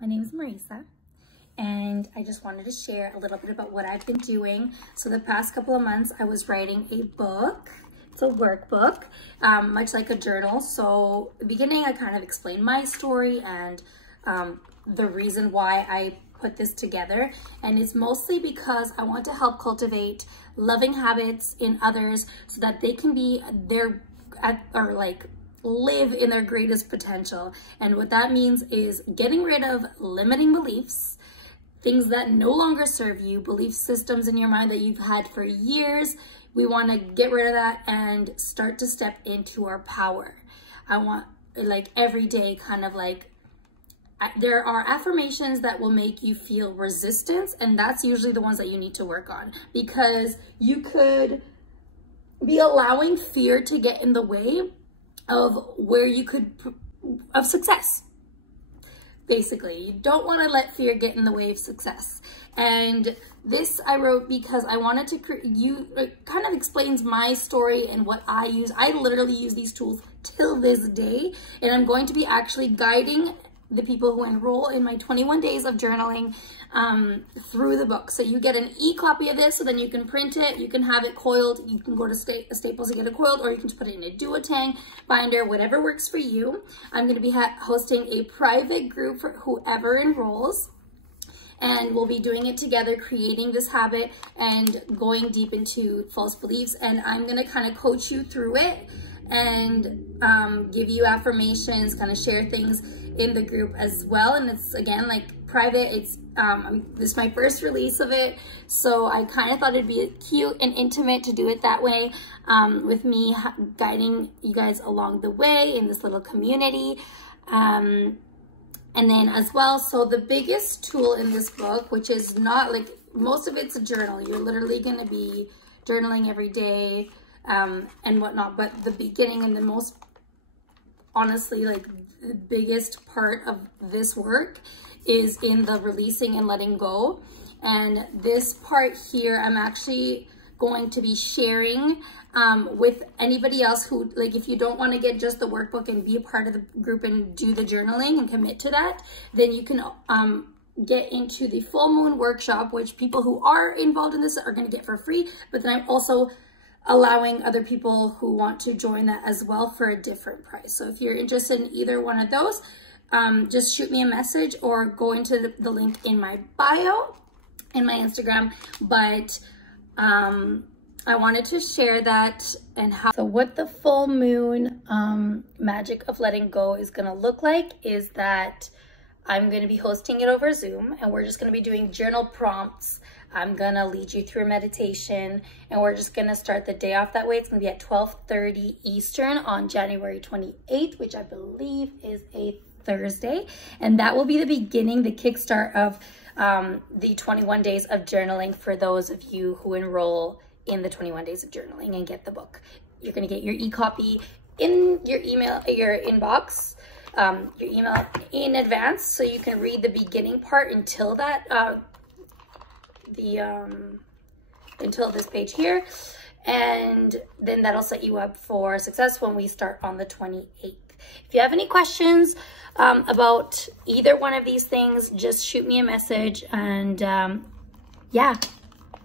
My name is Marisa, and I just wanted to share a little bit about what I've been doing. So the past couple of months, I was writing a book. It's a workbook, much like a journal. So at the beginning, I kind of explained my story and the reason why I put this together. And it's mostly because I want to help cultivate loving habits in others so that they can be live in their greatest potential. And what that means is getting rid of limiting beliefs, things that no longer serve you, belief systems in your mind that you've had for years. We want to get rid of that and start to step into our power. I want, like, every day, kind of like, there are affirmations that will make you feel resistance, and that's usually the ones that you need to work on, because you could be allowing fear to get in the way of where you could, of success. Basically, you don't want to let fear get in the way of success. And this I wrote because I wanted to, it kind of explains my story and what I use. I literally use these tools till this day, and I'm going to be actually guiding the people who enroll in my 21 days of journaling through the book. So you get an e-copy of this, so then you can print it, you can have it coiled, you can go to Staples and get it coiled, or you can just put it in a duotang binder, whatever works for you. I'm going to be hosting a private group for whoever enrolls, and we'll be doing it together, creating this habit and going deep into false beliefs. And I'm going to kind of coach you through it and give you affirmations, kind of share things in the group as well. And it's, again, like, private. It's this is my first release of it, so I kind of thought it'd be cute and intimate to do it that way, with me guiding you guys along the way in this little community. And then as well, so the biggest tool in this book, which is not like, most of it's a journal, you're literally going to be journaling every day and whatnot, but the beginning and the most, honestly, like, the biggest part of this work is in the releasing and letting go. And this part here, I'm actually going to be sharing with anybody else who, like, if you don't want to get just the workbook and be a part of the group and do the journaling and commit to that, then you can get into the full moon workshop, which people who are involved in this are going to get for free. But then I'm also allowing other people who want to join that as well for a different price. So if you're interested in either one of those, just shoot me a message or go into the link in my bio in my Instagram. But I wanted to share that and how. So what the full moon magic of letting go is going to look like is that I'm going to be hosting it over Zoom, and we're just going to be doing journal prompts. I'm going to lead you through a meditation, and we're just going to start the day off that way. It's going to be at 12:30 Eastern on January 28th, which I believe is a Thursday. And that will be the beginning, the kickstart of the 21 days of journaling for those of you who enroll in the 21 days of journaling and get the book. You're going to get your e-copy in your email, your inbox, your email in advance, so you can read the beginning part until that, until this page here, and then that'll set you up for success when we start on the 28th. If you have any questions about either one of these things, just shoot me a message. And yeah,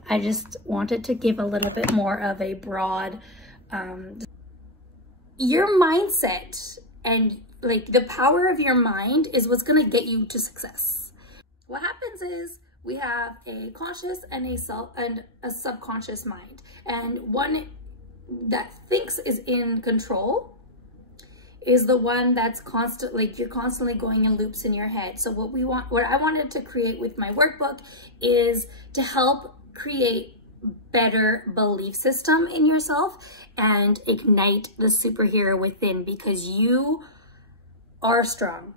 I just wanted to give a little bit more of a broad, your mindset and, like, the power of your mind is what's going to get you to success. What happens is we have a conscious and a subconscious mind, and one that thinks is in control is the one that's you're constantly going in loops in your head. So what I wanted to create with my workbook is to help create better belief system in yourself and ignite the superhero within, because you are strong.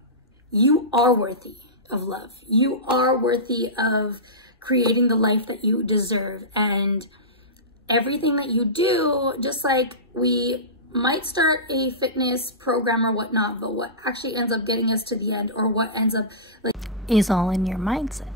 You are worthy of love. You are worthy of creating the life that you deserve. And everything that you do, just like we might start a fitness program or whatnot, but what actually ends up getting us to the end, or what ends up, like, is all in your mindset.